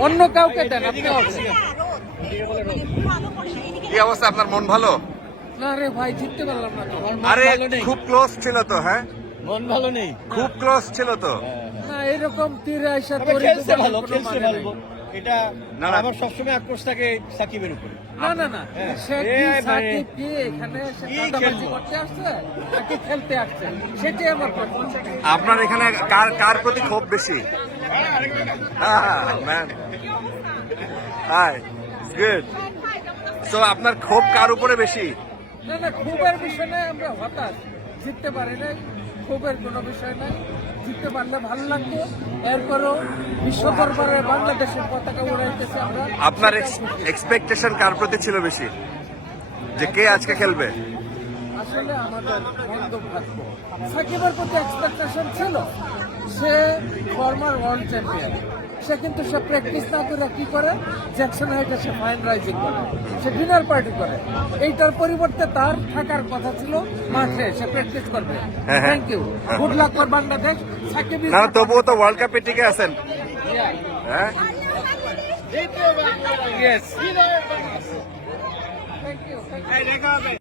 অন্য কাউকে দেন কি অবস্থা? আপনার মন ভালো? না রে ভাই জিততে পারলাম না আরে খুব ক্লোজ ছিল তো হ্যাঁ? মন ভালো নেই। খুব ক্লোজ ছিল তো। না এরকম তীরে আইসা তরি ভালো খেলতে মানে ভালো। এটা না, না। আমার সবসময় আক্রোশ থাকে সাকিবের উপরে। না না না। হ্যাঁ। সে এ কি সাকিব কি এখানে সে কি দাদাবাজি খেলব? করতে আসছে? নাকি খেলতে আসছে? সেটাই আমার আপনার এখানে কার কার প্রতি ক্ষোভ বেশি? ম্যান হাই গুড সো আপনার ক্ষোভ কার উপরে বেশি? না না খুবের বিষয় নাই আমরা হতাশ। জিততে পারি নাই। খুবের কোনো বিষয় নাই। জিততে পারলে ভালো লাগতো। এরপরও বিশ্ব দরবারে বাংলাদেশের পতাকা উড়াইতেছে আমরা। আপনার এক্সপেকটেশন কার প্রতি ছিল বেশি? যে কে আজকে খেলবে? আসলে আমাদের বন্ধু সাকিবের প্রতি এক্সপেকটেশন ছিল। সে ফর্মার ওয়ার্ল্ড চ্যাম্পিয়ন সে কিন্তু সে প্র্যাকটিস না করে কি করে? জ্যাকসন হাইটে সে ফাইন রাইজিং করে। সে ডিনার পার্টি করে। এইটার পরিবর্তে তার থাকার কথা ছিল মাঠে। সে প্র্যাকটিস করবে। Thank you good luck for Bangladesh Shakib না তবুও তো ওয়ার্ল্ড কাপে টিকে আছেন। হ্যাঁ? Yes. Thank you. Thank you.